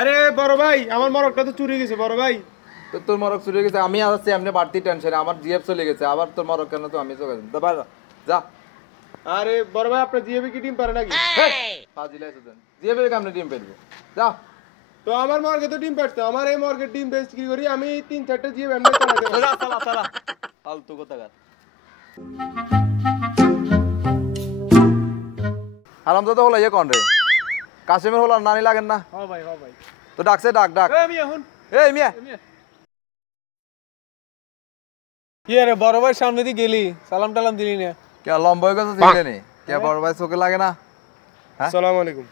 আরে বড় ভাই আমার মরকটা তো চুরি গেছে বড় ভাই। তো তোর মরক চুরি গেছে, আমি আসছি এমনি বাড়তি টেনশনে, আমার জিএফ চলে গেছে, আবার তোর মরক কেন? তো আমি চলে গেছি, যা। আরে বড় ভাই আপনার জিএবি কি ডিম পারে নাকি? জিএফের কেমনে ডিম পেলবে? যা। তো আমার মর্গে তো ডিম পারছে, আমার এই মর্গে ডিম বিক্রি করি আমি 3-4টা জিএব এমনি চালাতে পারি। চালা ফালতু কোথাকার। হারামজাদা হলো ইয়ে কোন রে? কাশিমের হলো নানি লাগেন না? হ্যাঁ ভাই হ্যাঁ ভাই। তো ডাকছে ডাক। এই মিয়া হুন। এই মিয়া কি আরে বড় ভাই সামনে দিয়ে গেলি, সালাম টালাম দিলি না? কে লম্বা হয়ে গেছে চিনলে নি? কে বড় ভাই চোখে লাগে না? হ্যাঁ আসসালামু আলাইকুম।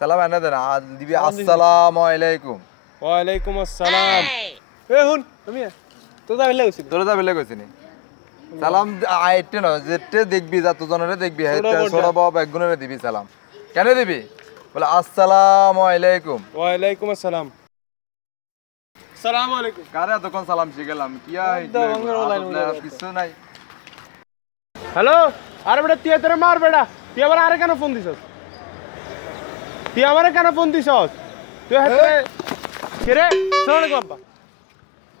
সালাম এনে দেন, আর দিবি আসসালামু আলাইকুম। ওয়া আলাইকুম আসসালাম। এ হুন মিয়া তো দা বেলে গেছিস? তোরা যা বেলে কইছিনি সালাম আইতে না, যেতে দেখবি যা তুজনরে দেখবি, হেতে ছোট বাবা একগুণরে দিবি সালাম। কেন দিবি? বলে আসসালামু আলাইকুম। ওয়া আলাইকুম আসসালাম। আসসালামু আলাইকুম। কারে এতক্ষণ সালাম শিখেলাম কি আর কিছু নাই। হ্যালো, আরে বেটা তুই তোরে মার বেটা, তুই আবার আরে কেন ফোন দিছস? তুই আমারে কেন ফোন দিছস? তুই হাতে কে রে? শোন বাবা,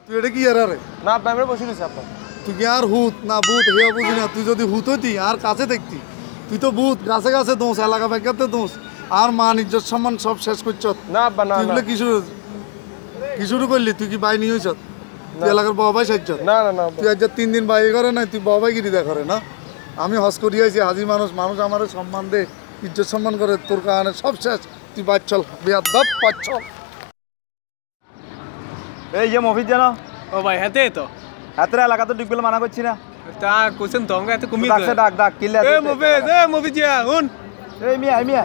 তুই এটা কি আর রে? না আপনি আমরা বসে দিছি আপা। তুই কি আর হুত না ভূত হেয়া বুঝি না। তুই যদি হুত হইতি আর কাছে দেখতি, তুই তো ভূত, গাছে গাছে দোষ, এলাকা ব্যাগাতে দোষ, আর মান ইজ্জত সম্মান সব শেষ করছ। না আব্বা না তুই বলে কি শুরু করলি? তুই কি বাইনি হইছ? তুই এলাকার বাবাই সাইছ? না না না তুই আজ 3 দিন বাইরে করে নাই, তুই বাবাই গিরি দেখা করে না। আমি হজ করি আইছি, হাজি মানুষ, মানুষ আমার সম্মান দে, ইজ্জত সম্মান করে, তোর কারণে সব শেষ। তুই বাদ চল, বেয়াদব বাদ চল। এই যে মফিজ জানো? ও ভাই হাতে তো হাতের এলাকা তো ঢুকবে মানা করছি না। তা কোশ্চেন তো আমরা এত কমি ডাকছে ডাক কিলে। এ মুভি জিয়া হুন। এই মিয়া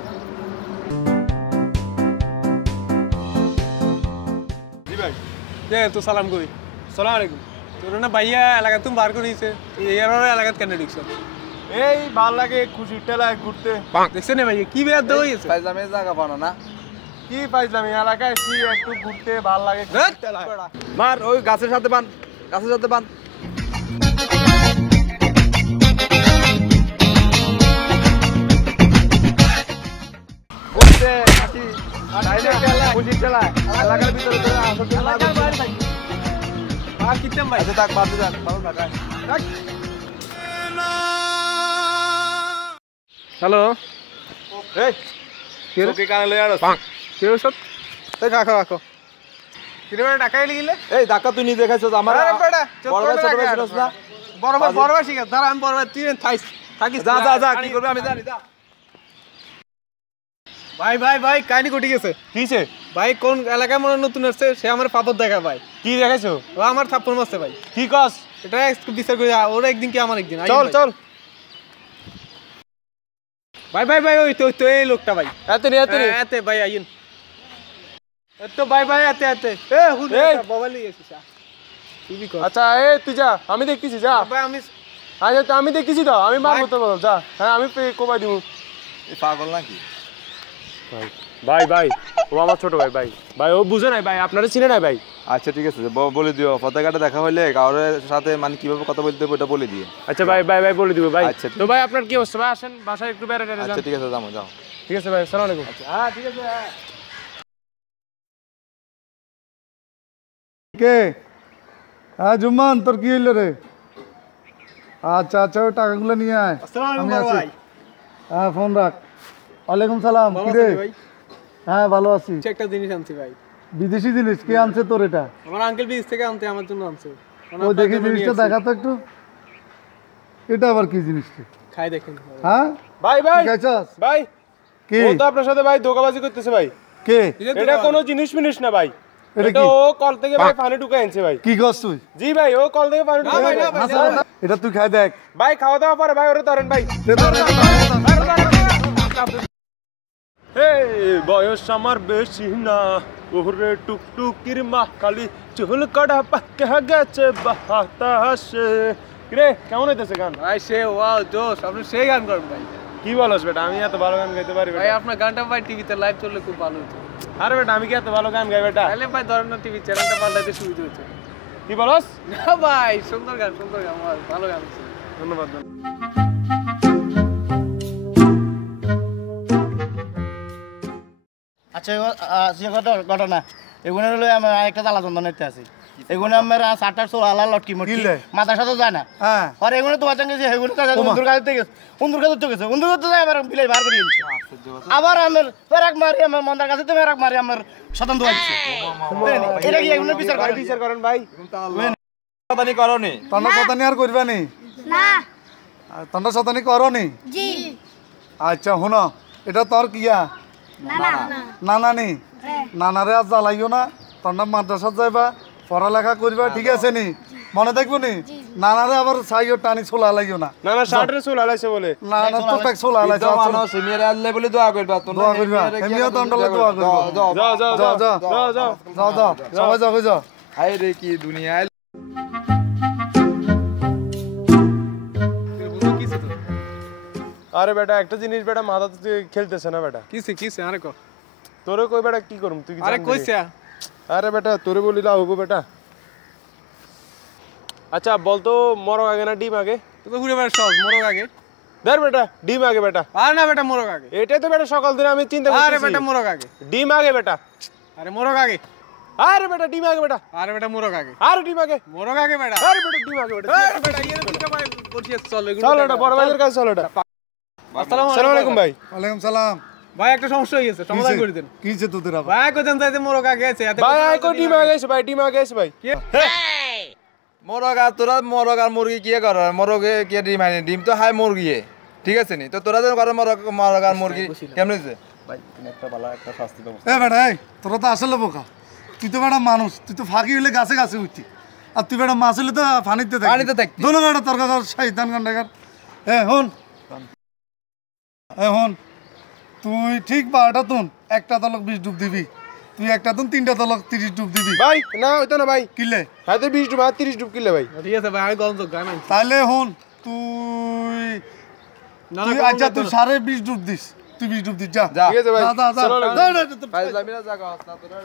জি ভাই কে তো সালাম করি। সালাম আলাইকুম। তোর না ভাইয়া এলাকা তুমি বার করিছে, তুই এর এলাকাত কেন ঢুকছ? এই ভাল লাগে খুশি টেলায় ঘুরতে। দেখছেন না ভাইয়া কি বেয়াদ হইছে? ফাইজলামে জায়গা পানো না? কি পাইছিলাম এই এলাকায় এসে একটু ঘুরতে ভাল লাগে। মার ওই গাছের সাথে বান, গাছের সাথে বান। এলাকার ভিতরে আর কিতাম ভাই থাক বাদে যান, ভালো থাকায়। হ্যালো এই ওকে কানে লই আড়স কি ওসব? এই রাখো কিরে বেটা টাকা এলি গিলে? এই ধাক্কা তুই নিজে খাইছস আমার। আরে বেটা বড় ভাই ছোট ভাই ছিলস না? বড় ভাই শিখা দাঁড়া আমি বড় ভাই তুই থাকিস যা কি করবে আমি জানি। যা ভাই কাহিনী ঘটে গেছে। কিছে ভাই? কোন এলাকায় মনে নতুন আসছে, সে আমার পাপড় দেখা ভাই। কি দেখাইছো? ও আমার থাপ্পড় মারছে ভাই। কি কস? এটা বিচার করে ওর একদিন কি আমার একদিন। চল ভাই ওই তো এই লোকটা ভাই। এতে ভাই আইন এত ভাই এতে এ হুন বাবা লই আসিস। আচ্ছা এ তুই যা, আমি দেখতেছি যা ভাই। আমি দেখতেছি তো, আমি মারবো তো বল যা। হ্যাঁ আমি কোবাই দিব। এই পাগল নাকি? ভাই ও আমার ছোট ভাই ও বুঝে নাই ভাই, আপনারা চিনে নাই ভাই। আচ্ছা ঠিক আছে, বলে দিও পতাকাটা দেখা হইলে কারোর সাথে মানে কিভাবে কথা বলতে হবে ওটা বলে দিও। আচ্ছা ভাই বলে দিব ভাই। আচ্ছা তো ভাই আপনার কি অবস্থা? ভাই আসেন বাসায় একটু বেড়াতে যান। আচ্ছা ঠিক আছে, যাও। ঠিক আছে ভাই, আসসালামু আলাইকুম। আচ্ছা হ্যাঁ ঠিক আছে। কে? হ্যাঁ জুম্মান, তোর কি হইল রে? আচ্ছা ওই টাকাগুলো নিয়ে আয়। আমি আছি। হ্যাঁ ফোন রাখ। ওয়ালাইকুম সালাম। কি রে? হ্যাঁ ভালো আছি। একটা জিনিস আনছি ভাই। বিদেশি জিনিস? কে আনছে তোর এটা? আমার আঙ্কেল বিদেশ থেকে আনতে আমার জন্য আনছে। ও দেখি জিনিসটা দেখা তো একটু। এটা আবার কি জিনিস? খাই দেখেন। হ্যাঁ ভাই খাইছস? ভাই কি? ও তো আপনার সাথে ভাই ধোঁকাবাজি করতেছে ভাই। কে? এটা কোনো জিনিস মিনিস না ভাই। এটা এটা কি? ও কল থেকে ভাই পানি ঢুকাই আনছে ভাই। কি করছ তুই? জি ভাই ও কল থেকে পানি ঢুকাই আনছে। এটা তুই খাই দেখ। ভাই খাওয়া দাওয়া পরে ভাই ওরে ধরেন ভাই। এই বয়স আমার বেশি না, ওরে টুকটুকির মা কালি চুল কাটা পাকে গেছে বাতাসে। রে কেমন হইতেছে গান? ভাই সে ওয়াও জোস, আপনি সেই গান করেন ভাই। কি বলস বেটা, আমি এত ভালো গান গাইতে পারি ভাই বেটা? আপনার গানটা ভাই টিভিতে লাইভ চললে খুব ভালো হতো। আরে বেটা আমি কি এত ভালো গান গাই বেটা? তাহলে ভাই ধরেন না টিভি চ্যানেলটা পাল্টাইতে সুবিধা হচ্ছে। কি বলস? না ভাই সুন্দর গান ভালো গান আছে। ধন্যবাদ। আচ্ছা যে ঘটনা এগুলো হলো আমার একটা জ্বালা যন্ত্রণাতে আছে এগুলো আমার 7-8 16 লটকি মটকি মাথার সাথে যায় না হ্যাঁ আর এগুলো তো বাঁচান গেছে এগুলো তো উন্দুর কাছে গেছে উন্দুর কাছে যায় আমার বিলাই বার করে দিয়েছে আবার আমার পেরাক মারি আমার মন্দার কাছে তো পেরাক মারি আমার শতান দোয়াচ্ছে এটা কি এগুলো বিচার করেন ভাই শতানি করনি তন্ডা শতানি আর করবে নি না তন্ডা শতানি করো নি জি আচ্ছা শুনো এটা তোর কিয়া না না নানা নি নানারে আজ জ্বালাইও না তন্ডা মাদ্রাসাত যাইবা পড়ালেখা করবা ঠিক আছে নি মনে থাকবো নি নানারে আবার সাইও টানি ছোলা লাগিও না না না শার্টের চুল আলাইছে বলে না না তো প্যাক ছোলা লাইছে মানুষ মেরে আল্লাহ বলে দোয়া করবা তোমরা দোয়া করবা এমনিও তন্ডলে দোয়া করবা যাও যাও যাও যাও যাও যাও যাও যাও যাও সবাই যাও যাও হায় রে কি দুনিয়ায় আরে বেটা একটা জিনিস বেটা মাথাতে তুই খেলতেছে না বেটা কিসে আরে কো তোরে কই বেটা কি করুম তুই কি আরে জানবি? কইছে আরে বেটা তোরে বলি লাভ হবো বেটা আচ্ছা বলতো মরক আগে না ডিম আগে তুই তো ঘুরে বেড়া সহজ মোরগ আগে ধর বেটা ডিম আগে বেটা আরে না বেটা মোরগ আগে এটাই তো বেটা সকাল দিনে আমি চিন্তা আরে করতেছি বেটা মোরগ আগে ডিম আগে বেটা আরে মোরগ আগে আরে বেটা ডিম আগে বেটা আরে বেটা মোরগ আগে আরে ডিম আগে মোরগ আগে বেটা আরে বেটা ডিম আগে বেটা আরে বেটা ইয়ে দুটো ভাই বলছিস চল এগুলো চলো এটা বড় ভাইয়ের কাছে চলো এটা আসসালামু আসসালামু আলাইকুম ভাই ওয়ালাইকুম সালাম ভাই একটা সমস্যা হয়ে গেছে সমাধান করে দেন কিছে তোদের আবার ভাই কইতেন যাইতে মোরগ আগে আছে এত ভাই আই কো ডিম আগে এসে ভাই ডিম আগে এসে ভাই মোরগ আর তোরা মোরগ আর মুরগি কি কর মোরগে কি ডিম আনি ডিম তো হাই মুরগি ঠিক আছে নি তো তোরা যেন করে মোরগ আর মুরগি কেমন হইছে এ বেটা এই তোরা তো আসলে বোকা তুই তো বেটা মানুষ তুই তো ফাঁকি হইলে গাছে গাছে উঠতি আর তুই বেটা মাছ হইলে তো পানিতে থাকতি পানিতে থাকতি। দোনো বেটা তোর কাছে শয়তান গন্ডাকার হন হন তুই ঠিক 12টা তুন একটা তলক 20 ডুব দিবি তুই একটা তুন 3টা তলক 30 ডুব দিবি ভাই না হইতো না ভাই কিলে হাতে 20 ডুব আর 30 ডুব কিলে ভাই ঠিক আছে ভাই আমি গন্ধ গান আনছি তাহলে হন তুই না তুই আচ্ছা তুই 20.5 ডুব দিস তুই 20 ডুব দিস যা যা ঠিক আছে ভাই যা, যা, যা। চলো যা, যা, যা, যা। ভাই জামিনা জায়গা না তোরা